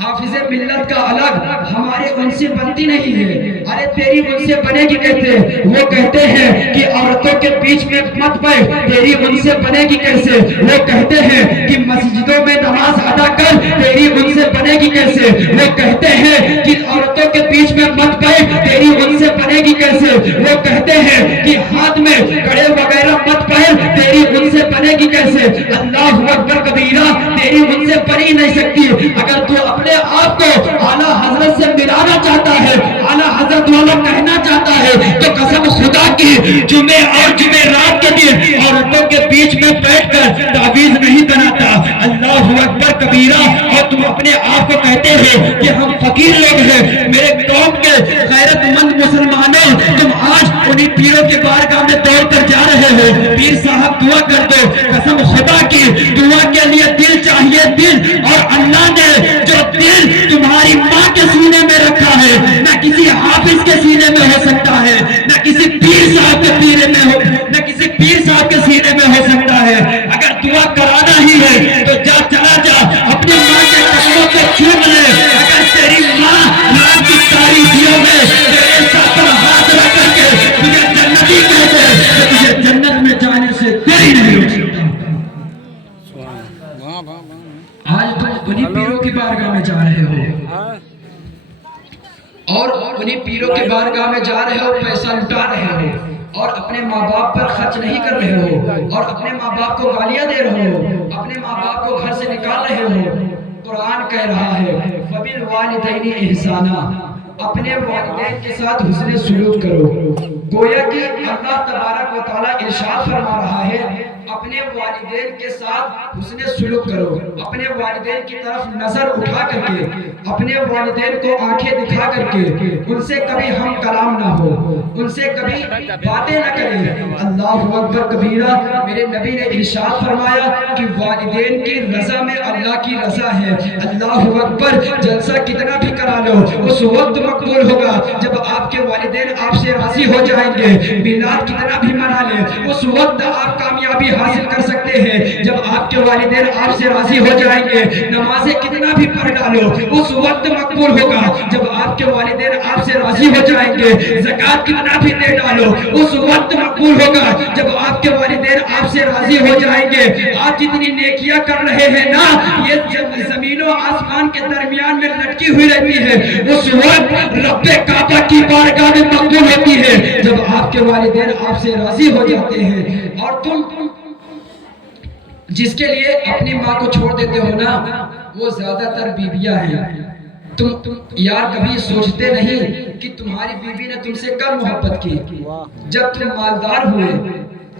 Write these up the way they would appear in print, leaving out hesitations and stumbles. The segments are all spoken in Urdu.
حافظ ملت کا الگ ہمارے ان سے بنتی نہیں ہے. ارے تیری ان سے بنے گی کیسے؟ وہ کہتے ہیں کہ عورتوں کے بیچ میں مت بیٹھ، تیری ان سے بنے گی کیسے؟ وہ کہتے ہیں کہ مسجدوں میں نماز ادا کر، تیری ان سے بنے گی کیسے؟ وہ کہتے ہیں کہ عورتوں کے بیچ میں مت بیٹھ، تیری ان سے بنے گی کیسے؟ وہ کہتے ہیں کہ ہاتھ میں کڑے وغیرہ مت پہن، تیری ان سے بنے گی کیسے؟ اللہ اکبر کبیرہ، تیری ان سے بن ہی نہیں سکتی. اگر تو اپنے آپ کو اعلیٰ حضرت سے ملانا چاہتا ہے، اعلیٰ حضرت والا کہنا چاہتا ہے، تو قسم خدا کی جمعے اور جمعرات کے دن عورتوں کے بیچ میں بیٹھ کر تعویذ نہیں بناتا. اللہ اکبر کبیرہ. اور تم اپنے آپ کو کہتے ہو کہ ہم فقیر لوگ ہیں. میرے قوم کے غیرت مند مسلمانوں، تم آج انہی پیروں کے بارگاہ میں دوڑ کر جا رہے ہو. پیر صاحب دعا کر دو. قسم خدا کی دعا کے لیے دل چاہیے، دل. اور اللہ نے جو دل تمہاری ماں کے سینے میں رکھا ہے، نہ کسی حافظ کے سینے میں ہو سکتا ہے، نہ کسی پیر صاحب کے سینے میں ہو، نہ کسی پیر صاحب کے سینے میں ہو سکتا ہے. اگر دعا کرانا ہی ہے تو جا، چلا جا، اپنی ماں کے قدموں کو چوم لے. اگر تیری ماں رات کی تاریکیوں میں تیرے ساتھ پر ہاتھ رکھ کر کے تجھے جنتی کہتے تو تجھے جنت میں جانے سے کوئی نہیں روک سکتا. آج تم انہی پیروں کی بارگاہ میں جا رہے ہو، اور انہی پیروں کی بارگاہ میں جا رہے ہو، پیسہ لٹا رہے ہو، اور اپنے ماں باپ پر خرچ نہیں کر رہے ہو، اور اپنے ماں باپ کو گالیاں دے رہے ہو، اپنے ماں باپ کو گھر سے نکال رہے ہو. قرآن کہہ رہا ہے وَبِالْوَالِدَيْنِ إِحْسَانًا، اپنے والدین کے ساتھ حسن سلوک کرو. گویا کہ اللہ تبارک و تعالیٰ ارشاد فرما رہا ہے اپنے والدین کے ساتھ حسن سلوک کرو. اپنے والدین کی طرف نظر اٹھا کر کے، اپنے والدین کو آنکھیں دکھا کر کے ان سے کبھی ہم کلام نہ ہو، ان سے کبھی باتیں نہ کریں. اللہ اکبر کبیرہ. میرے نبی نے ارشاد فرمایا کہ والدین کی رضا میں اللہ کی رضا ہے. اللہ اکبر. جلسہ کتنا بھی کرا لو اس وقت مقبول ہوگا جب آپ کے والدین آپ سے راضی ہو جائیں گے. میلاد کتنا بھی منا لیں اس وقت آپ کامیابی حاصل کر سکتے ہیں جب آپ کے والدین آپ سے راضی ہو جائیں گے. نمازیں کتنا بھی پڑھ ڈالو اس وقت مقبول ہوگا جب آپ کے والدین آپ سے راضی ہو جائیں گے. زکوٰۃ کتنا بھی دے ڈالو اس وقت مقبول ہوگا جب آپ کے والدین آپ سے راضی ہو جائیں گے. آپ جتنی نیکیاں کر رہے ہیں نا، یہ زمین و آسمان کے درمیان میں لٹکی ہوئی رہتی ہے، اس وقت رب کعبہ کی بارگاہ میں مقبول ہوتی ہے جب آپ کے والدین آپ سے راضی ہو جاتے ہیں. اور تم جس کے لیے اپنی ماں کو چھوڑ دیتے ہو نا، وہ زیادہ تر بیویاں ہیں. تم یار کبھی سوچتے نہیں کہ تمہاری بیوی نے تم سے کب محبت کی؟ جب تم مالدار ہوئے،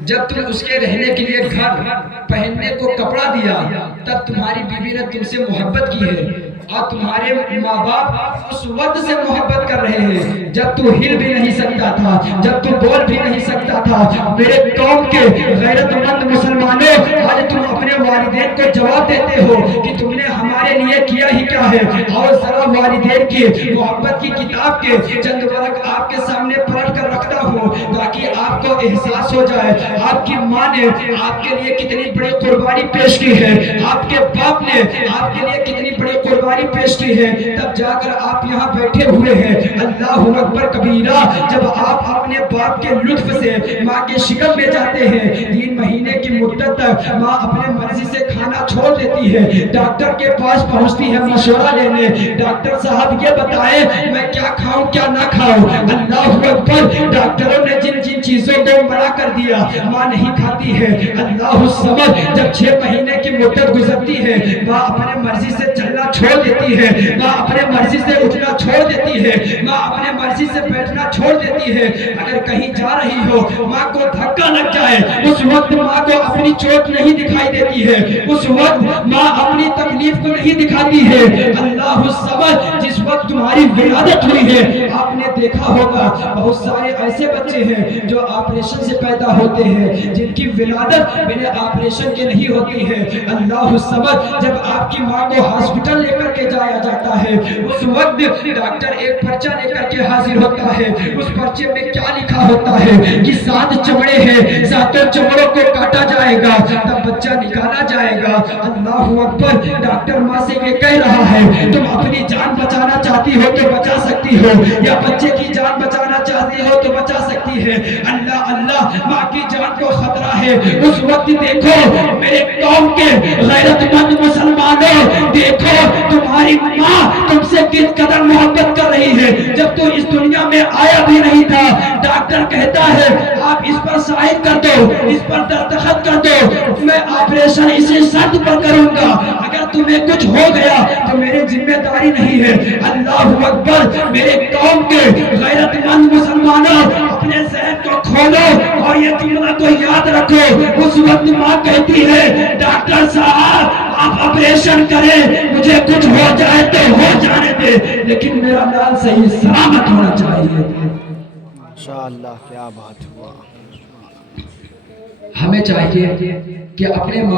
جب تم اس کے رہنے کے لیے گھر، پہننے کو کپڑا دیا، تب تمہاری بیوی نے تم سے محبت کی ہے. اور تمہارے ماں باپ اس وقت سے محبت کر رہے ہیں جب تو ہل بھی نہیں سکتا تھا، جب تو بول بھی نہیں سکتا تھا. میرے قوم کے غیرت مند مسلمانوں، آج تم اپنے والدین کو جواب دیتے ہو کہ تم نے ہمارے لیے کیا ہی کیا ہے. اور ذرا والدین کی محبت کی کتاب کے چند ورق آپ کے سامنے پلٹ کر رکھتا ہوں تاکہ آپ کو احساس ہو جائے آپ کی ماں نے آپ کے لیے کتنی بڑی قربانی پیش کی ہے، آپ کے باپ نے آپ کے لیے کتنی بڑی قربانی پیش کی ہے. تب جا کر آپ یہاں بیٹھے ہوئے ہیں. اللہ اکبر کبیرہ. جب آپ اپنے باپ کے لطف سے ماں کے شکم میں جاتے ہیں، 3 مہینے کی مدت تک ماں اپنے مرضی سے کھانا چھوڑ دیتی ہے، ڈاکٹر کے پاس پہنچتی ہے مشورہ لینے، ڈاکٹر صاحب یہ بتائیں میں کیا کھاؤں کیا نہ کھاؤں. اللہ اکبر. ڈاکٹروں نے جن جن چیزوں کو منع کر دیا ماں نہیں کھاتی ہے. اللہ الصمد. جب 6 مہینے کی مدت گزرتی ہے، ماں اپنے مرضی سے چلنا چھوڑ دیتی ہے، ماں اپنے مرضی سے اٹھنا چھوڑ دیتی ہے، ماں اپنے مرضی سے بیٹھنا چھوڑ دیتی ہے. اگر کہیں جا رہی ہو، ماں کو دھکا لگ جائے، اس وقت ماں کو اپنی چوٹ نہیں دکھائی دیتی ہے، اس وقت ماں اپنی تکلیف کو نہیں دکھاتی ہے. اللہ الصمد. جس وقت تمہاری ولادت ہوئی ہے، آپ نے دیکھا ہوگا بہت سارے ایسے بچے ہیں جو آپریشن سے پیدا ہوتے ہیں، جن کی ولادت بنا آپریشن کے نہیں ہوتی ہے۔ اللہ الصمد، جب آپ کی ماں کو ہاسپٹل لے کر کے جایا جاتا ہے، اس وقت ڈاکٹر ایک پرچہ لے کر کے حاضر ہوتا ہے۔ اس پرچے میں کیا لکھا ہوتا ہے کہ 7 چمڑے ہیں، 7 چمڑوں کو کاٹا جائے گا تب بچہ نکالا جائے گا۔ اللہ اکبر، ڈاکٹر ماں سے یہ کہہ رہا ہے تم اپنی جان بچانا چاہتی ہو تو بچا سکتی ہو، یا بچے کی جان بچانا چاہتی ہو تو بچا سکتی ہے۔ اللہ اللہ، ماں کی جان کو خطرہ ہے۔ اس وقت دیکھو میرے قوم کے غیرت مند مسلمانوں، دیکھو تمہاری ماں تم سے کس قدر محبت کر رہی ہے۔ جب تو اس دنیا میں آیا بھی نہیں تھا، ڈاکٹر کہتا ہے آپ اس پر سائن کر دو، اس پر دستخط کر دو، میں آپریشن اسی شرط پر کروں گا، اگر تمہیں کچھ ہو گیا تو میری ذمہ داری نہیں ہے۔ اللہ اکبر، میرے قوم کے غیرت مند مسلمانوں، اپنے ذہن کو کھولو اور یہ جملہ کو یاد رکھو۔ اس وقت ماں کہتی ہے ڈاکٹر صاحب آپ آپریشن کریں، مجھے کچھ ہو جائے تو ہو جانے دے، لیکن میرا لال صحیح سلامت ہونا چاہیے۔ ماشاءاللہ، کیا بات ہوا۔ ہمیں چاہیے کہ اپنے